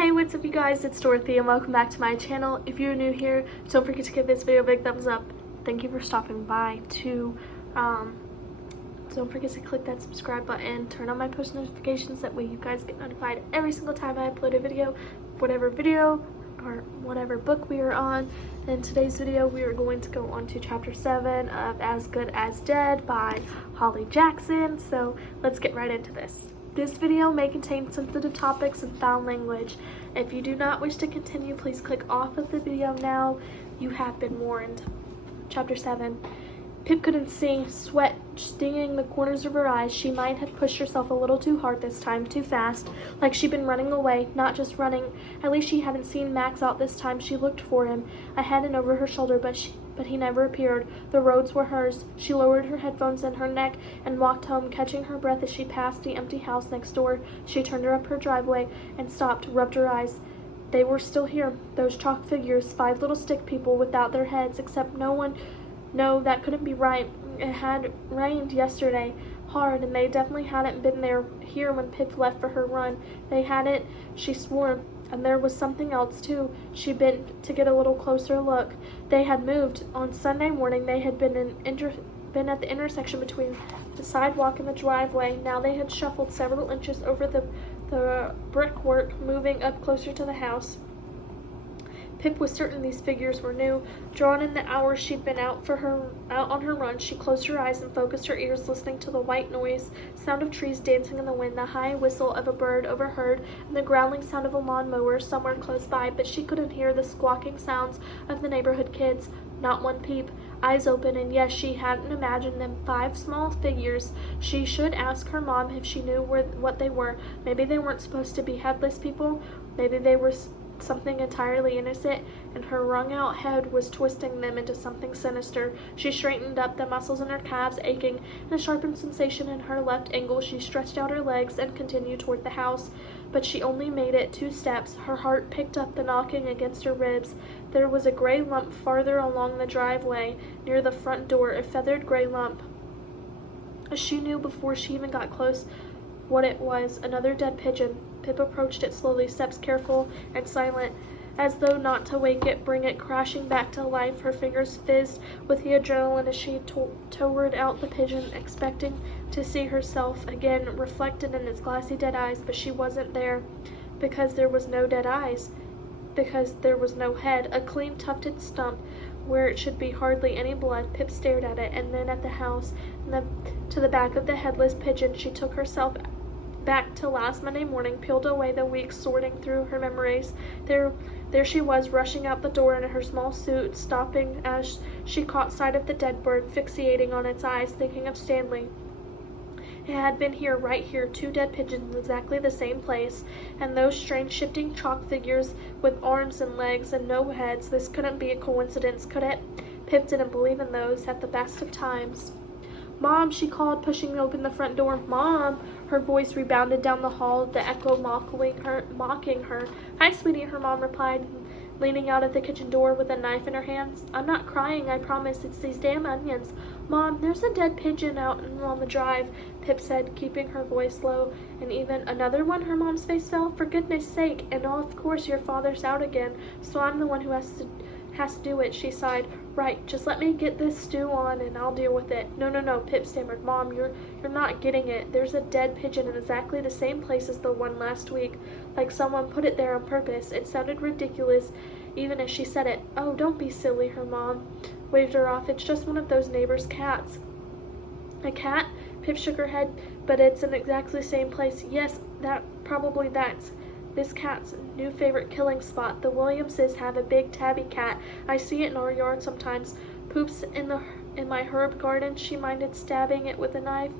Hey, what's up you guys, it's Dorothy and welcome back to my channel. If you're new here, don't forget to give this video a big thumbs up. Thank you for stopping by too. Don't forget to click that subscribe button, turn on my post notifications, that way you guys get notified every single time I upload a video or whatever book we are on. In today's video, we are going to go on to chapter 7 of As Good As Dead by Holly Jackson. So let's get right into this. This video may contain sensitive topics and foul language. If you do not wish to continue, please click off of the video now. You have been warned. Chapter 7. Pip couldn't see, sweat stinging the corners of her eyes. She might have pushed herself a little too hard this time, too fast, like she'd been running away, not just running. At least she hadn't seen Max out this time. She looked for him, ahead and over her shoulder, but he never appeared. The roads were hers. She lowered her headphones in her neck and walked home, catching her breath as she passed the empty house next door. She turned up her driveway and stopped, rubbed her eyes. They were still here, those chalk figures, 5 little stick people without their heads, except no, that couldn't be right. It had rained yesterday, hard, and they definitely hadn't been here when Pip left for her run. They hadn't, she swore. And there was something else, too. She bent to get a little closer look. They had moved. On Sunday morning, they had been at the intersection between the sidewalk and the driveway. Now they had shuffled several inches over the brickwork, moving up closer to the house. Pip was certain these figures were new. Drawn in the hours she'd been out on her run, she closed her eyes and focused her ears, listening to the white noise, sound of trees dancing in the wind, the high whistle of a bird overheard, and the growling sound of a lawnmower somewhere close by, but she couldn't hear the squawking sounds of the neighborhood kids. Not one peep. Eyes open, and yes, she hadn't imagined them. 5 small figures. She should ask her mom if she knew what they were. Maybe they weren't supposed to be headless people. Maybe they were something entirely innocent, and her wrung-out head was twisting them into something sinister. She straightened up, the muscles in her calves aching, and a sharpened sensation in her left ankle. She stretched out her legs and continued toward the house, but she only made it 2 steps. Her heart picked up the knocking against her ribs. There was a gray lump farther along the driveway, near the front door, a feathered gray lump. She knew before she even got close what it was, another dead pigeon. Pip approached it slowly, steps careful and silent, as though not to wake it, bring it crashing back to life. Her fingers fizzed with the adrenaline as she towed out the pigeon, expecting to see herself again reflected in its glassy dead eyes, but she wasn't there, because there was no dead eyes, because there was no head, a clean tufted stump where it should be hardly any blood. Pip stared at it, and then at the house, and to the back of the headless pigeon. She took herself back to last Monday morning, peeled away the weeks, sorting through her memories. There she was, rushing out the door in her small suit, stopping as she caught sight of the dead bird, fixating on its eyes, thinking of Stanley. It had been here, right here, 2 dead pigeons in exactly the same place, and those strange shifting chalk figures with arms and legs and no heads. This couldn't be a coincidence, could it? Pip didn't believe in those at the best of times. "Mom," she called, pushing open the front door. "Mom!" Her voice rebounded down the hall, the echo mocking her. "Hi, sweetie," her mom replied, leaning out of the kitchen door with a knife in her hands. "I'm not crying, I promise. It's these damn onions." "Mom, there's a dead pigeon out on the drive," Pip said, keeping her voice low. "And even another one?" Her mom's face fell. "For goodness sake, and of course your father's out again, so I'm the one who has to do it," she sighed. "Right, just let me get this stew on and I'll deal with it." No, Pip stammered. "Mom, you're not getting it. There's a dead pigeon in exactly the same place as the one last week, like someone put it there on purpose." It sounded ridiculous even as she said it. "Oh, don't be silly," her mom waved her off. "It's just one of those neighbors' cats." "A cat?" Pip shook her head. "But it's in exactly the same place." "Yes, that's this cat's new favorite killing spot. The Williamses have a big tabby cat. I see it in our yard sometimes. Poops in my herb garden." She minded stabbing it with a knife.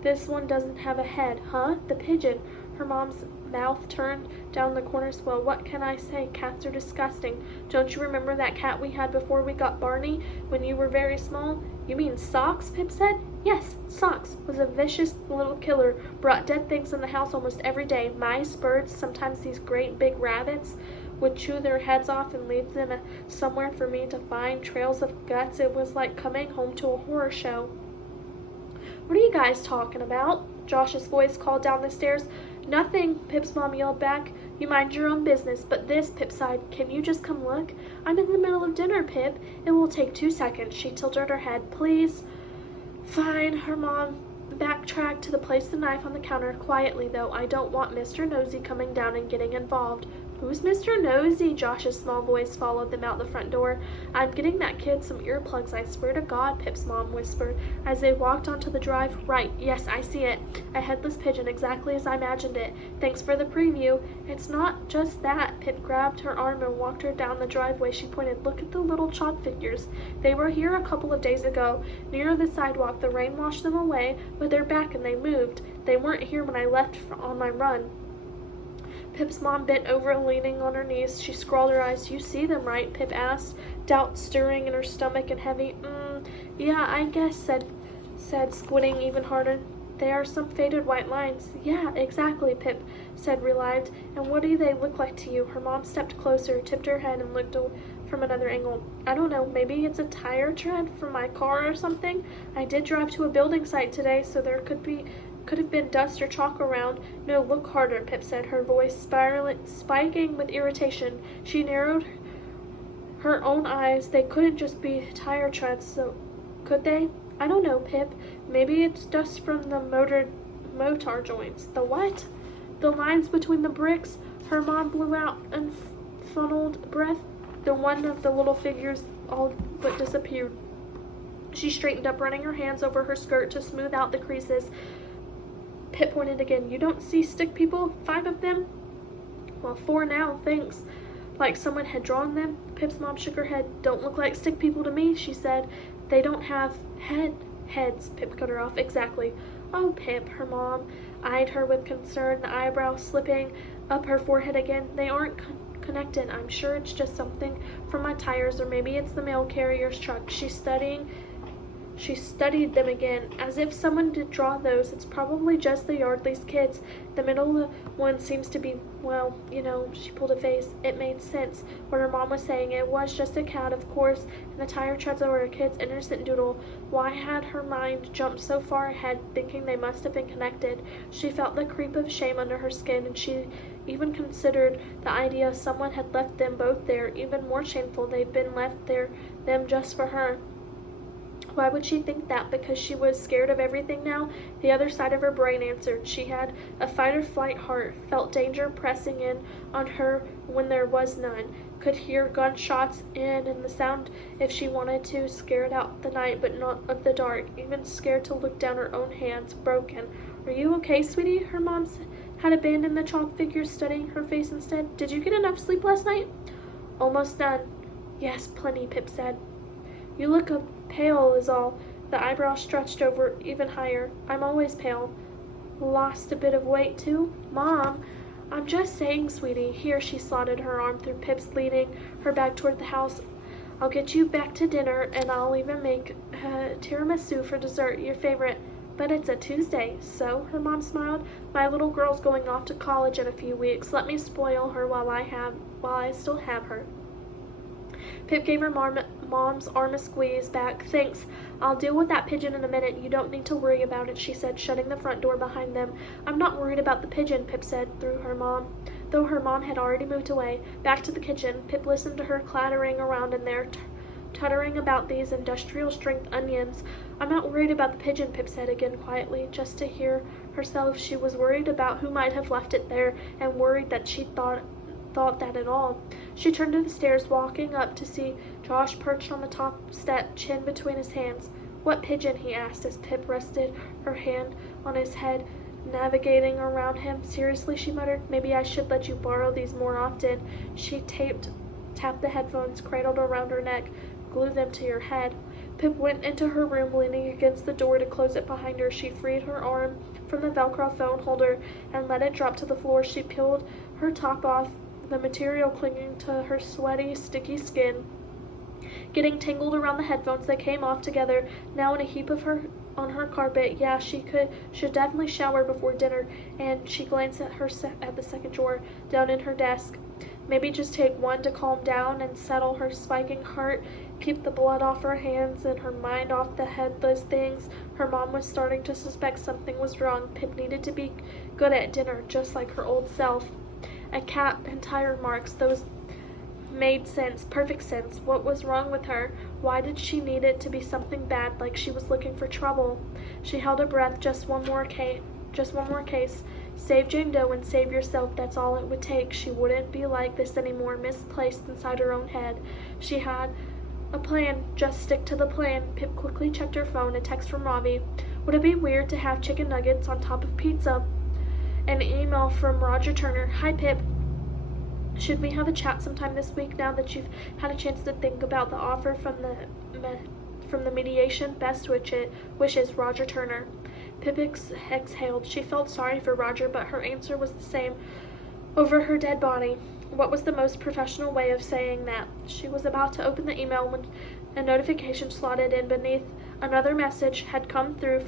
"This one doesn't have a head." "Huh? The pigeon." Her mom's mouth turned down the corners. "Well, what can I say? Cats are disgusting. Don't you remember that cat we had before we got Barney, when you were very small?" "You mean Socks?" Pip said. "Yes, Socks was a vicious little killer. Brought dead things in the house almost every day. Mice, birds, sometimes these great big rabbits. Would chew their heads off and leave them somewhere for me to find. Trails of guts. It was like coming home to a horror show." "What are you guys talking about?" Josh's voice called down the stairs. "Nothing," Pip's mom yelled back. You mind your own business, but this, Pip sighed. Can you just come look? I'm in the middle of dinner, Pip. It will take 2 seconds. She tilted her head. Please. Fine, her mom backtracked to place the knife on the counter quietly, though. I don't want Mr. Nosey coming down and getting involved. Who's Mr. Nosey? Josh's small voice followed them out the front door. I'm getting that kid some earplugs, I swear to God, Pip's mom whispered as they walked onto the drive. Right, yes, I see it. A headless pigeon, exactly as I imagined it. Thanks for the preview. It's not just that. Pip grabbed her arm and walked her down the driveway. She pointed. Look at the little chalk figures. They were here a couple of days ago. Near the sidewalk, the rain washed them away, but they're back and they moved. They weren't here when I left on my run. Pip's mom bent over, leaning on her knees. She scrawled her eyes. You see them, right? Pip asked, doubt stirring in her stomach and heavy. Yeah, I guess, said, squinting even harder. They are some faded white lines. Yeah, exactly, Pip said, relieved. And what do they look like to you? Her mom stepped closer, tipped her head, and looked from another angle. I don't know, maybe it's a tire tread from my car or something. I did drive to a building site today, so there could have been dust or chalk around. No, look harder, Pip said, her voice spiking with irritation. She narrowed her own eyes. They couldn't just be tire treads, so could they? I don't know, Pip. Maybe it's dust from the motor joints. The what? The lines between the bricks. Her mom blew out and funneled breath. The one of the little figures all but disappeared. She straightened up, running her hands over her skirt to smooth out the creases. Pip pointed again. You don't see stick people? 5 of them? Well, 4 now, thanks. Like someone had drawn them? Pip's mom shook her head. Don't look like stick people to me, she said. They don't have heads, Pip cut her off. Exactly. Oh, Pip, her mom eyed her with concern, the eyebrow slipping up her forehead again. They aren't connected. I'm sure it's just something from my tires, or maybe it's the mail carrier's truck. She studied them again, as if someone did draw those. It's probably just the Yardley's kids. The middle one seems to be, well, you know, she pulled a face. It made sense what her mom was saying. It was just a cat, of course, and the tire treads were a kid's innocent doodle. Why had her mind jumped so far ahead, thinking they must have been connected? She felt the creep of shame under her skin, and she even considered the idea someone had left them both there. Even more shameful, they'd been left there, them just for her. Why would she think that? Because she was scared of everything now? The other side of her brain answered. She had a fight-or-flight heart, felt danger pressing in on her when there was none, could hear gunshots and the sound if she wanted to, scared out the night but not of the dark, even scared to look down her own hands, broken. Are you okay, sweetie? Her mom had abandoned the chalk figures, studying her face instead. Did you get enough sleep last night? Almost none. Yes, plenty, Pip said. You look pale is all. The eyebrow stretched over even higher. I'm always pale. Lost a bit of weight, too? Mom, I'm just saying, sweetie. Here, she slotted her arm through Pip's, leading her back toward the house. I'll get you back to dinner, and I'll even make tiramisu for dessert, your favorite. But it's a Tuesday, so, her mom smiled. My little girl's going off to college in a few weeks. Let me spoil her while I still have her. Pip gave her mom's arm a squeeze back. Thanks. I'll deal with that pigeon in a minute. You don't need to worry about it, she said, shutting the front door behind them. I'm not worried about the pigeon, Pip said, though her mom had already moved away. Back to the kitchen. Pip listened to her clattering around in there, tuttering about these industrial-strength onions. I'm not worried about the pigeon, Pip said again quietly. Just to hear herself, she was worried about who might have left it there, and worried that she thought that at all. She turned to the stairs, walking up to see Josh perched on the top step, chin between his hands. What pigeon? He asked as Pip rested her hand on his head, navigating around him. Seriously, she muttered, maybe I should let you borrow these more often. She tapped the headphones cradled around her neck. Glue them to your head. Pip went into her room, leaning against the door to close it behind her. She freed her arm from the Velcro phone holder and let it drop to the floor. She peeled her top off, the material clinging to her sweaty, sticky skin, getting tangled around the headphones. They came off together, now in a heap on her carpet. Yeah, she should definitely shower before dinner, and she glanced at the second drawer down in her desk. Maybe just take one to calm down and settle her spiking heart, keep the blood off her hands and her mind off the headless things. Her mom was starting to suspect something was wrong. Pip needed to be good at dinner, just like her old self. a cat and tire marks. Those made sense, perfect sense. What was wrong with her? Why did she need it to be something bad, like she was looking for trouble? She held her breath. Just one more case. Save Jane Doe and save yourself. That's all it would take. She wouldn't be like this anymore, misplaced inside her own head. She had a plan. Just stick to the plan. Pip quickly checked her phone. A text from Ravi. Would it be weird to have chicken nuggets on top of pizza? An email from Roger Turner. Hi, Pip. Should we have a chat sometime this week now that you've had a chance to think about the offer from the mediation? Best wishes, Roger Turner. Pip exhaled. She felt sorry for Roger, but her answer was the same over her dead body. What was the most professional way of saying that? She was about to open the email when a notification slotted in beneath. Another message had come through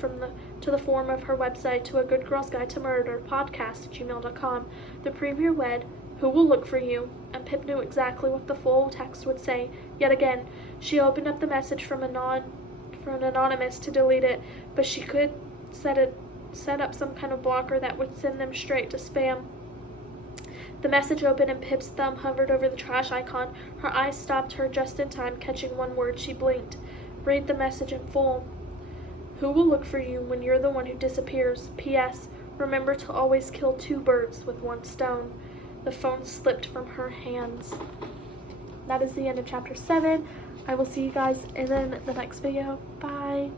to the form of her website to a Good Girl's Guide to Murder podcast@gmail.com. The preview read, "Who will look for you?" And Pip knew exactly what the full text would say. Yet again, she opened up the message for an anonymous to delete it, but she could set up some kind of blocker that would send them straight to spam. The message opened and Pip's thumb hovered over the trash icon. Her eyes stopped her just in time, catching one word. She blinked. Read the message in full. Who will look for you when you're the one who disappears? P.S. Remember to always kill 2 birds with 1 stone. The phone slipped from her hands. That is the end of chapter 7. I will see you guys in the next video. Bye.